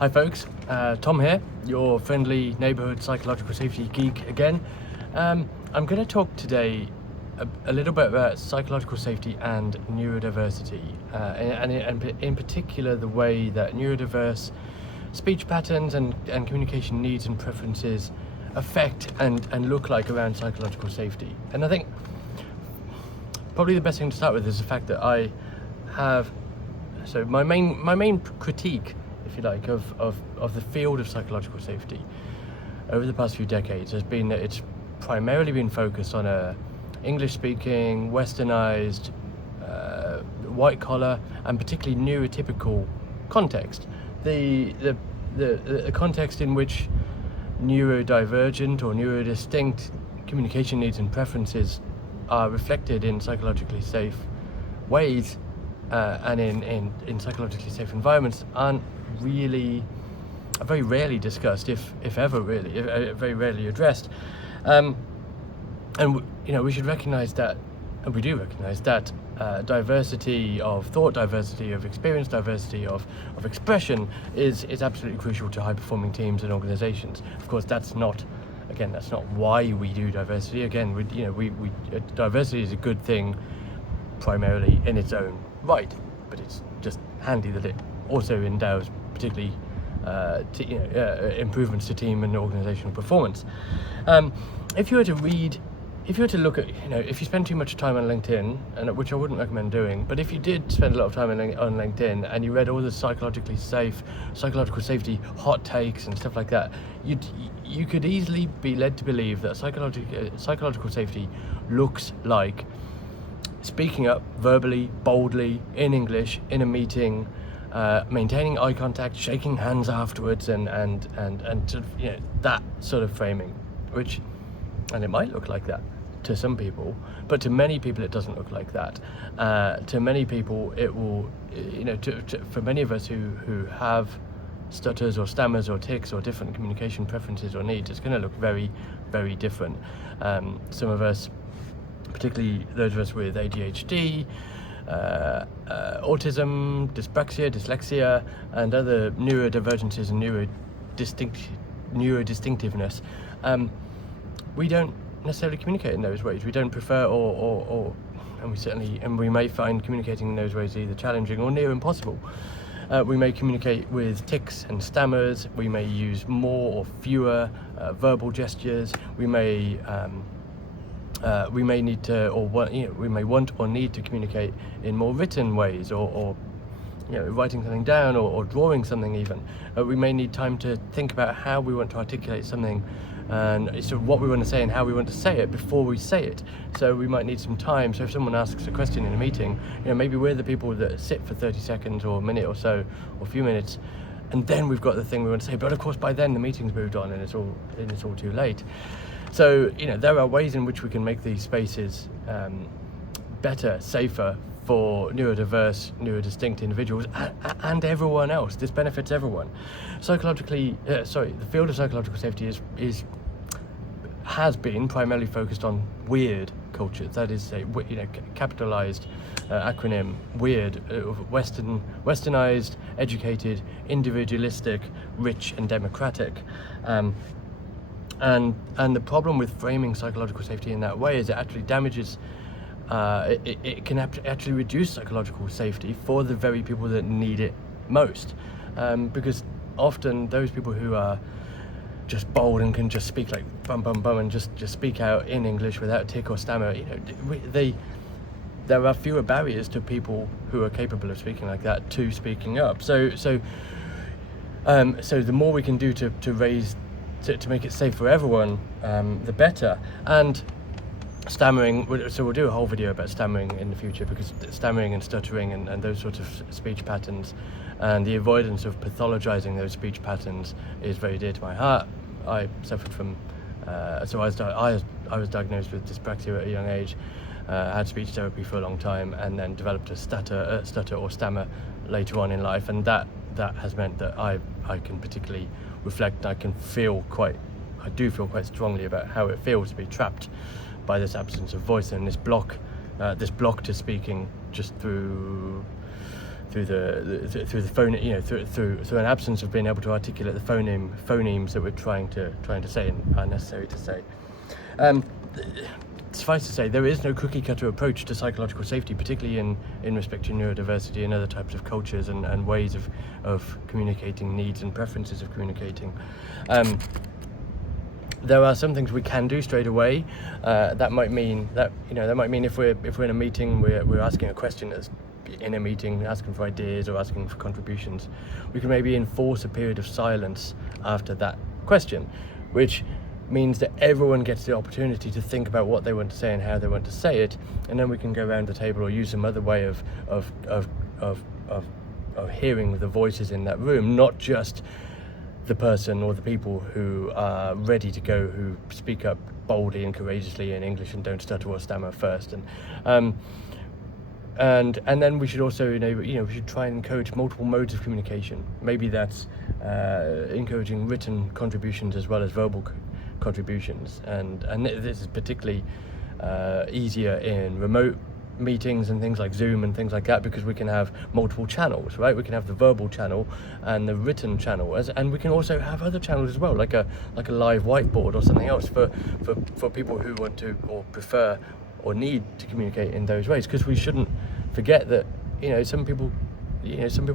Hi folks, Tom here, your friendly neighbourhood psychological safety geek again. I'm going to talk today a little bit about psychological safety and neurodiversity, and in particular the way that neurodiverse speech patterns and communication needs and preferences affect and look like around psychological safety. And I think probably the best thing to start with is the fact that I have, so my main critique, if you like, of the field of psychological safety over the past few decades has been that it's primarily been focused on a English-speaking, westernized, white-collar, and particularly neurotypical context. The context in which neurodivergent or neurodistinct communication needs and preferences are reflected in psychologically safe ways and in psychologically safe environments aren't really, very rarely discussed, if ever really, very rarely addressed. And we should recognise that, and we do recognise that diversity of thought, diversity of experience, diversity of expression is absolutely crucial to high-performing teams and organisations. Of course, that's not why we do diversity. Again, diversity is a good thing primarily in its own right, but it's just handy that it also endows particularly improvements to team and organisational performance. If you were to look at, if you spend too much time on LinkedIn, and which I wouldn't recommend doing, but if you did spend a lot of time on LinkedIn and you read all the psychological safety hot takes and stuff like that, you could easily be led to believe that psychological safety looks like speaking up verbally, boldly, in English, in a meeting, maintaining eye contact, shaking hands afterwards, and sort of, that sort of framing, and it might look like that to some people, but to many people it doesn't look like that. To many people it will, for many of us who have stutters or stammers or tics or different communication preferences or needs, it's going to look very, very different. Some of us, particularly those of us with ADHD, autism, dyspraxia, dyslexia, and other neurodivergences and neurodistinctiveness, we don't necessarily communicate in those ways. We don't prefer and we may find communicating in those ways either challenging or near impossible. We may communicate with tics and stammers. We may use more or fewer verbal gestures. We may need to, we may want or need to communicate in more written ways, or writing something down or drawing something even. We may need time to think about how we want to articulate something and sort of what we want to say and how we want to say it before we say it. So we might need some time. So if someone asks a question in a meeting, maybe we're the people that sit for 30 seconds or a minute or so, or a few minutes, and then we've got the thing we want to say. But of course, by then the meeting's moved on and it's all too late. So, there are ways in which we can make these spaces better, safer for neurodiverse, neurodistinct individuals and everyone else. This benefits everyone. The field of psychological safety has been primarily focused on weird cultures. That is, capitalized acronym, weird, westernized, educated, individualistic, rich, and democratic. And the problem with framing psychological safety in that way is it actually damages, it can actually reduce psychological safety for the very people that need it most. Because often those people who are just bold and can just speak like bum bum bum and just speak out in English without tick or stammer, there are fewer barriers to people who are capable of speaking like that to speaking up. So the more we can do to raise, to make it safe for everyone, the better. And stammering, so we'll do a whole video about stammering in the future, because stammering and stuttering and those sorts of speech patterns and the avoidance of pathologizing those speech patterns is very dear to my heart. I suffered from, I was diagnosed with dyspraxia at a young age, had speech therapy for a long time, and then developed a stutter or stammer later on in life, and that has meant that I can particularly reflect, I do feel quite strongly about how it feels to be trapped by this absence of voice and this block to speaking just through through the phone, through an absence of being able to articulate the phonemes that we're trying to say and are necessary to say. Suffice to say, there is no cookie cutter approach to psychological safety, particularly in respect to neurodiversity and other types of cultures and ways of communicating needs and preferences of communicating. There are some things we can do straight away. That might mean if we're in a meeting, we're asking a question that's in a meeting, asking for ideas or asking for contributions, we can maybe enforce a period of silence after that question, which means that everyone gets the opportunity to think about what they want to say and how they want to say it, and then we can go around the table or use some other way of hearing the voices in that room, not just the person or the people who are ready to go, who speak up boldly and courageously in English and don't stutter or stammer first. And then we should also, we should try and encourage multiple modes of communication. Maybe that's encouraging written contributions as well as verbal contributions. And this is particularly easier in remote meetings and things like Zoom and things like that, because we can have multiple channels, right? We can have the verbal channel and the written channel, and we can also have other channels as well, like a live whiteboard or something else for people who want to or prefer or need to communicate in those ways, because we shouldn't forget that some people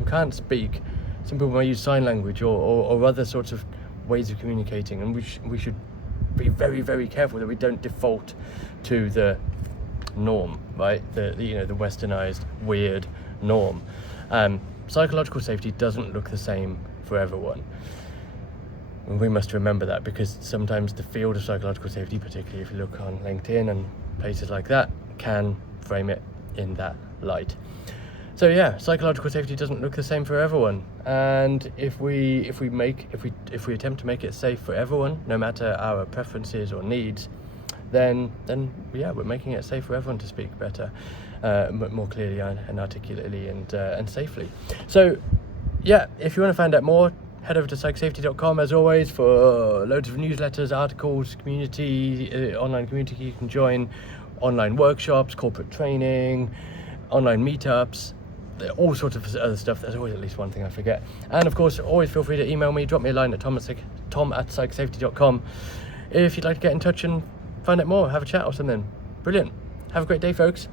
can't speak. Some people may use sign language or other sorts of ways of communicating, and we should be very, very careful that we don't default to the norm, right? The westernized weird norm. Psychological safety doesn't look the same for everyone. And we must remember that, because sometimes the field of psychological safety, particularly if you look on LinkedIn and places like that, can frame it in that light. So yeah, psychological safety doesn't look the same for everyone, and if we attempt to make it safe for everyone, no matter our preferences or needs, then yeah, we're making it safe for everyone to speak better, more clearly and articulately and safely. So yeah, if you want to find out more, head over to psychsafety.com as always for loads of newsletters, articles, community, online community you can join, online workshops, corporate training, online meetups, all sorts of other stuff. There's always at least one thing I forget. And of course, always feel free to email me, drop me a line at tom@psychsafety.com if you'd like to get in touch and find out more, have a chat or something. Brilliant. Have a great day, folks.